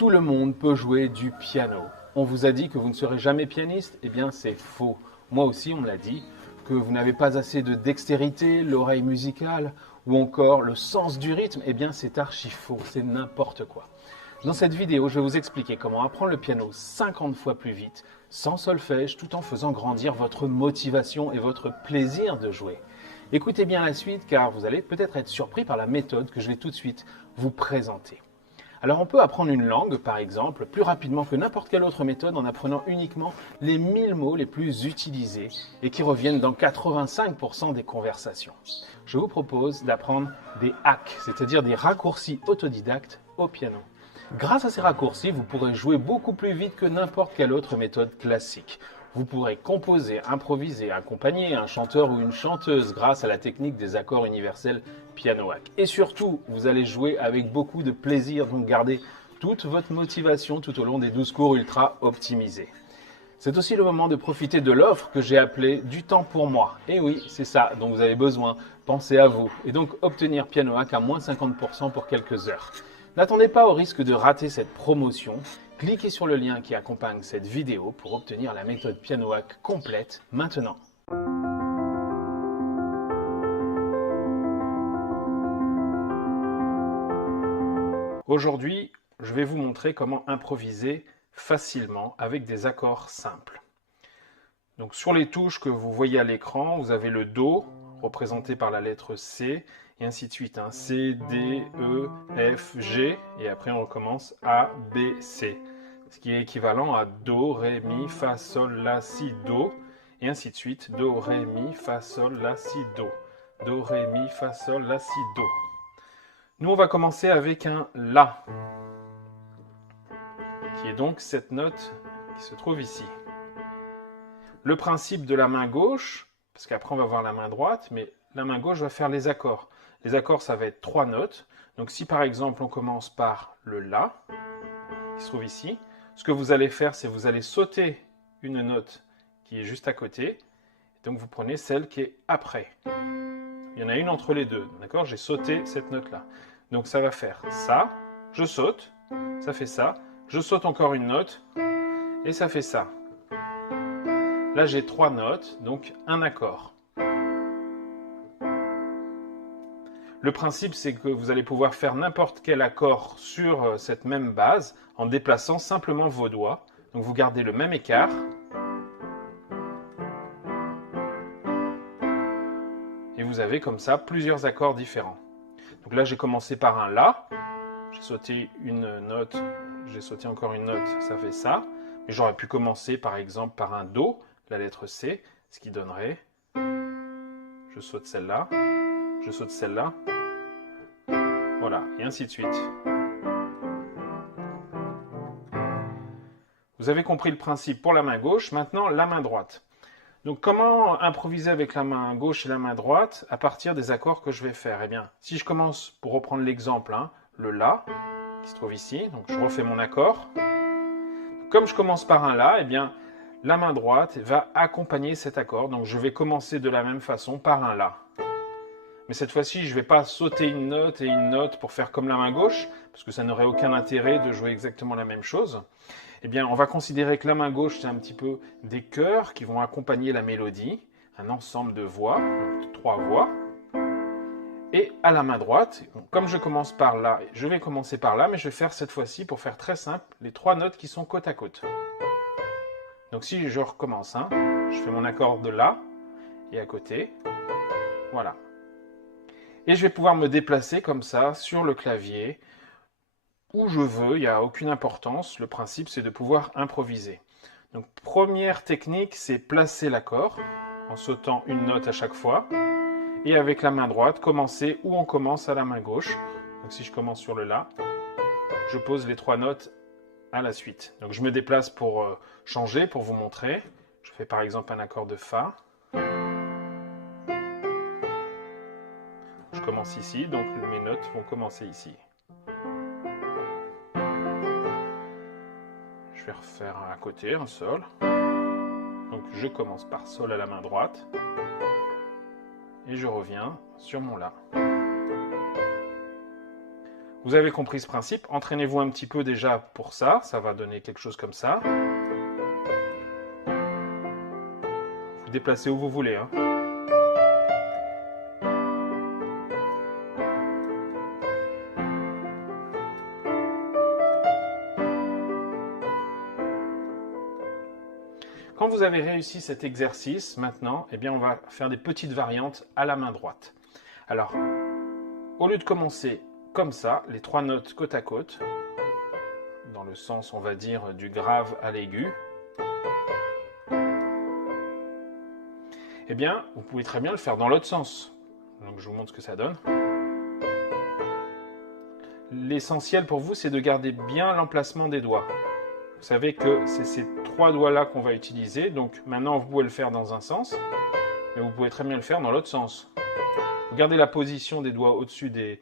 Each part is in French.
Tout le monde peut jouer du piano. On vous a dit que vous ne serez jamais pianiste? Eh bien, c'est faux. Moi aussi, on me l'a dit, que vous n'avez pas assez de dextérité, l'oreille musicale ou encore le sens du rythme. Eh bien, c'est archi faux, c'est n'importe quoi. Dans cette vidéo, je vais vous expliquer comment apprendre le piano 50 fois plus vite, sans solfège, tout en faisant grandir votre motivation et votre plaisir de jouer. Écoutez bien la suite car vous allez peut-être être surpris par la méthode que je vais tout de suite vous présenter. Alors on peut apprendre une langue, par exemple, plus rapidement que n'importe quelle autre méthode en apprenant uniquement les 1000 mots les plus utilisés et qui reviennent dans 85% des conversations. Je vous propose d'apprendre des hacks, c'est-à-dire des raccourcis autodidactes au piano. Grâce à ces raccourcis, vous pourrez jouer beaucoup plus vite que n'importe quelle autre méthode classique. Vous pourrez composer, improviser, accompagner un chanteur ou une chanteuse grâce à la technique des accords universels piano hack. Et surtout, vous allez jouer avec beaucoup de plaisir, donc gardez toute votre motivation tout au long des 12 cours ultra optimisés. C'est aussi le moment de profiter de l'offre que j'ai appelée du temps pour moi. Et oui, c'est ça dont vous avez besoin. Pensez à vous. Et donc obtenir piano hack à moins 50% pour quelques heures. N'attendez pas au risque de rater cette promotion. Cliquez sur le lien qui accompagne cette vidéo pour obtenir la méthode piano hack complète maintenant. Aujourd'hui, je vais vous montrer comment improviser facilement avec des accords simples. Donc sur les touches que vous voyez à l'écran, vous avez le Do représenté par la lettre C et ainsi de suite. C, D, E, F, G et après on recommence A, B, C. Ce qui est équivalent à Do, Ré, Mi, Fa, Sol, La, Si, Do et ainsi de suite. Do, Ré, Mi, Fa, Sol, La, Si, Do. Do, Ré, Mi, Fa, Sol, La, Si, Do. Nous on va commencer avec un La qui est donc cette note qui se trouve ici. Le principe de la main gauche, parce qu'après on va voir la main droite, mais la main gauche va faire les accords. Les accords, ça va être 3 notes. Donc si par exemple on commence par le La, qui se trouve ici, ce que vous allez faire, c'est vous allez sauter une note qui est juste à côté. Donc vous prenez celle qui est après. Il y en a une entre les deux, d'accord? J'ai sauté cette note-là. Donc ça va faire ça, je saute, ça fait ça, je saute encore une note, et ça fait ça. Là, j'ai 3 notes, donc un accord. Le principe, c'est que vous allez pouvoir faire n'importe quel accord sur cette même base en déplaçant simplement vos doigts. Donc, vous gardez le même écart. Et vous avez comme ça plusieurs accords différents. Donc là, j'ai commencé par un La. J'ai sauté une note, j'ai sauté encore une note, ça fait ça. Mais j'aurais pu commencer par exemple par un Do, la lettre C, ce qui donnerait, je saute celle-là, je saute celle-là, voilà, et ainsi de suite. Vous avez compris le principe pour la main gauche, maintenant la main droite. Donc comment improviser avec la main gauche et la main droite à partir des accords que je vais faire? Eh bien, si je commence, pour reprendre l'exemple, le La, qui se trouve ici, donc je refais mon accord. Comme je commence par un La, eh bien, la main droite va accompagner cet accord. Donc je vais commencer de la même façon par un La. Mais cette fois-ci, je ne vais pas sauter une note et une note pour faire comme la main gauche, parce que ça n'aurait aucun intérêt de jouer exactement la même chose. Eh bien, on va considérer que la main gauche, c'est un petit peu des chœurs qui vont accompagner la mélodie, un ensemble de voix, donc 3 voix. Et à la main droite, comme je commence par là, je vais commencer par là, mais je vais faire cette fois-ci, pour faire très simple, les 3 notes qui sont côte à côte. Donc si je recommence, je fais mon accord de La, et à côté, voilà. Et je vais pouvoir me déplacer comme ça sur le clavier, où je veux, il n'y a aucune importance. Le principe, c'est de pouvoir improviser. Donc première technique, c'est placer l'accord, en sautant une note à chaque fois. Et avec la main droite, commencer où on commence à la main gauche. Donc si je commence sur le La, je pose les 3 notes à la suite. Donc je me déplace pour changer, pour vous montrer. Je fais par exemple un accord de Fa. Je commence ici, donc mes notes vont commencer ici. Je vais refaire à côté, un Sol. Donc je commence par Sol à la main droite. Et je reviens sur mon La. Vous avez compris ce principe, entraînez-vous un petit peu déjà pour ça, ça va donner quelque chose comme ça. Vous déplacez où vous voulez, hein. Quand vous avez réussi cet exercice, maintenant, eh bien, on va faire des petites variantes à la main droite. Alors, au lieu de commencer comme ça, les 3 notes côte à côte, dans le sens, on va dire, du grave à l'aigu, eh bien, vous pouvez très bien le faire dans l'autre sens. Donc, je vous montre ce que ça donne. L'essentiel pour vous, c'est de garder bien l'emplacement des doigts. Vous savez que c'est ces 3 doigts-là qu'on va utiliser. Donc maintenant, vous pouvez le faire dans un sens, mais vous pouvez très bien le faire dans l'autre sens. Vous gardez la position des doigts au-dessus des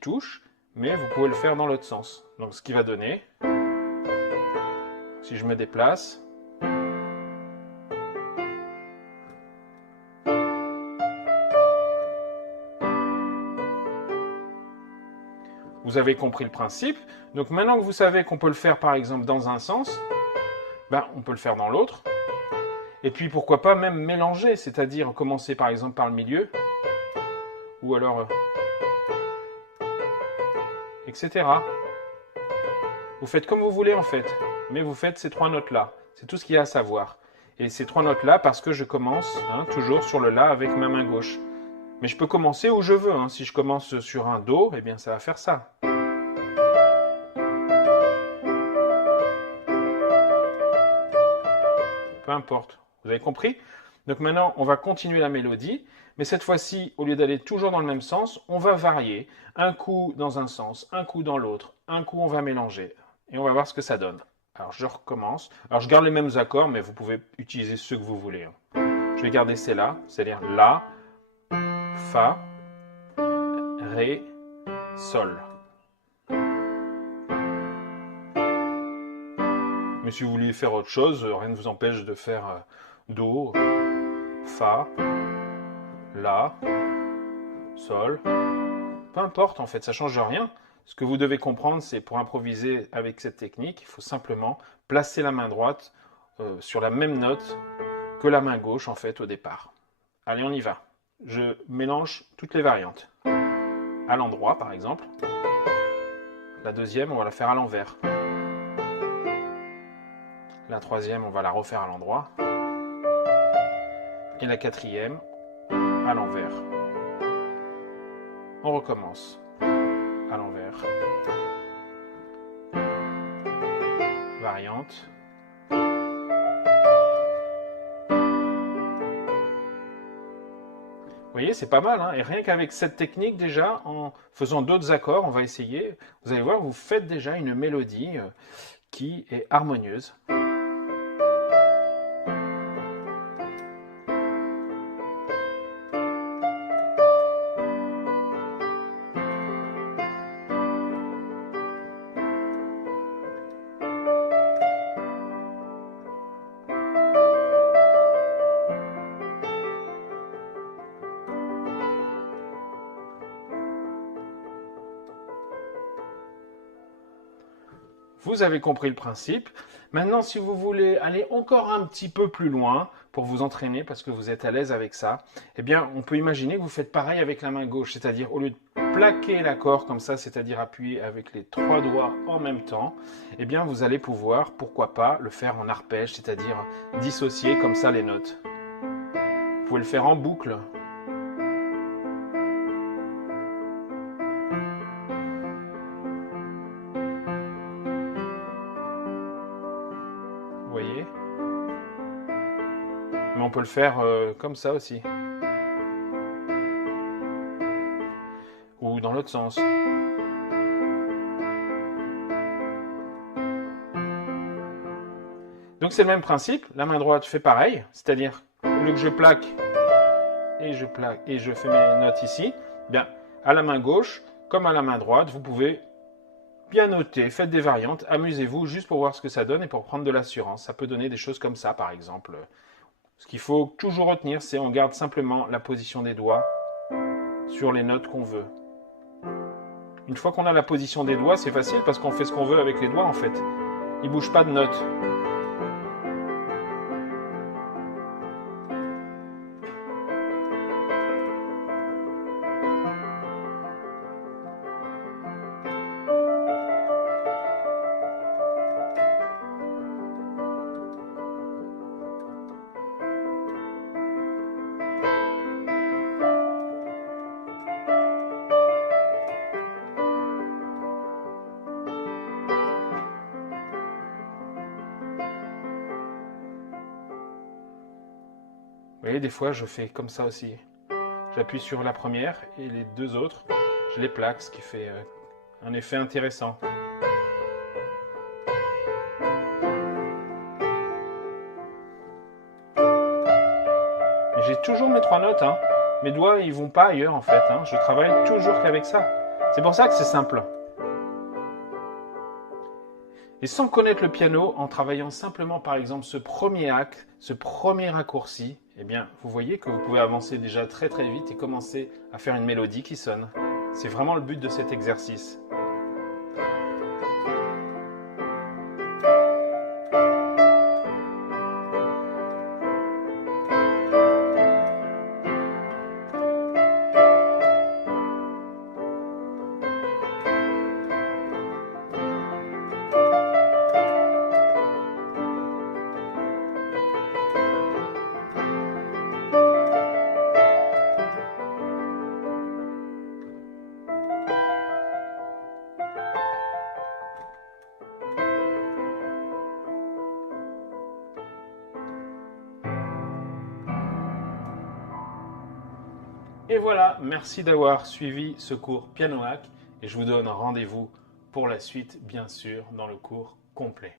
touches, mais vous pouvez le faire dans l'autre sens. Donc ce qui va donner, si je me déplace, vous avez compris le principe. Donc maintenant que vous savez qu'on peut le faire par exemple dans un sens, on peut le faire dans l'autre. Et puis pourquoi pas même mélanger, c'est-à-dire commencer par exemple par le milieu, ou alors etc. Vous faites comme vous voulez en fait, mais vous faites ces 3 notes-là. C'est tout ce qu'il y a à savoir. Et ces 3 notes-là parce que je commence toujours sur le La avec ma main gauche. Mais je peux commencer où je veux. Si je commence sur un Do, eh bien ça va faire ça. Peu importe. Vous avez compris? Donc maintenant, on va continuer la mélodie. Mais cette fois-ci, au lieu d'aller toujours dans le même sens, on va varier. Un coup dans un sens, un coup dans l'autre. Un coup, on va mélanger. Et on va voir ce que ça donne. Alors, je recommence. Alors, je garde les mêmes accords, mais vous pouvez utiliser ceux que vous voulez. Je vais garder celle-là, c'est-à-dire La, Fa, Ré, Sol. Mais si vous voulez faire autre chose, rien ne vous empêche de faire Do, Fa, La, Sol. Peu importe en fait, ça ne change rien. Ce que vous devez comprendre, c'est pour improviser avec cette technique, il faut simplement placer la main droite sur la même note que la main gauche en fait au départ. Allez, on y va. Je mélange toutes les variantes. À l'endroit par exemple. La deuxième, on va la faire à l'envers. La troisième, on va la refaire à l'endroit. Et la quatrième, à l'envers. On recommence. À l'envers. Variante. Vous voyez, c'est pas mal, hein. Et rien qu'avec cette technique déjà, en faisant d'autres accords, on va essayer, vous allez voir, vous faites déjà une mélodie qui est harmonieuse. Vous avez compris le principe. Maintenant, si vous voulez aller encore un petit peu plus loin pour vous entraîner, parce que vous êtes à l'aise avec ça, eh bien, on peut imaginer que vous faites pareil avec la main gauche, c'est-à-dire au lieu de plaquer l'accord comme ça, c'est-à-dire appuyer avec les 3 doigts en même temps, eh bien, vous allez pouvoir, pourquoi pas, le faire en arpège, c'est-à-dire dissocier comme ça les notes. Vous pouvez le faire en boucle. Vous voyez? Mais on peut le faire comme ça aussi. Ou dans l'autre sens. Donc c'est le même principe, la main droite fait pareil, c'est-à-dire au lieu que je plaque et je fais mes notes ici, bien à la main gauche comme à la main droite, vous pouvez bien noter, faites des variantes, amusez-vous juste pour voir ce que ça donne et pour prendre de l'assurance. Ça peut donner des choses comme ça par exemple. Ce qu'il faut toujours retenir, c'est on garde simplement la position des doigts sur les notes qu'on veut. Une fois qu'on a la position des doigts, c'est facile parce qu'on fait ce qu'on veut avec les doigts en fait. Il ne bouge pas de notes. Vous voyez, des fois, je fais comme ça aussi. J'appuie sur la première et les deux autres, je les plaque, ce qui fait un effet intéressant. Et j'ai toujours mes trois notes. Hein. Mes doigts, ils vont pas ailleurs en fait. Hein. Je travaille toujours qu'avec ça. C'est pour ça que c'est simple. Et sans connaître le piano, en travaillant simplement par exemple ce premier acte, ce premier raccourci, eh bien vous voyez que vous pouvez avancer déjà très très vite et commencer à faire une mélodie qui sonne. C'est vraiment le but de cet exercice. Et voilà, merci d'avoir suivi ce cours Piano Hack et je vous donne rendez-vous pour la suite, bien sûr, dans le cours complet.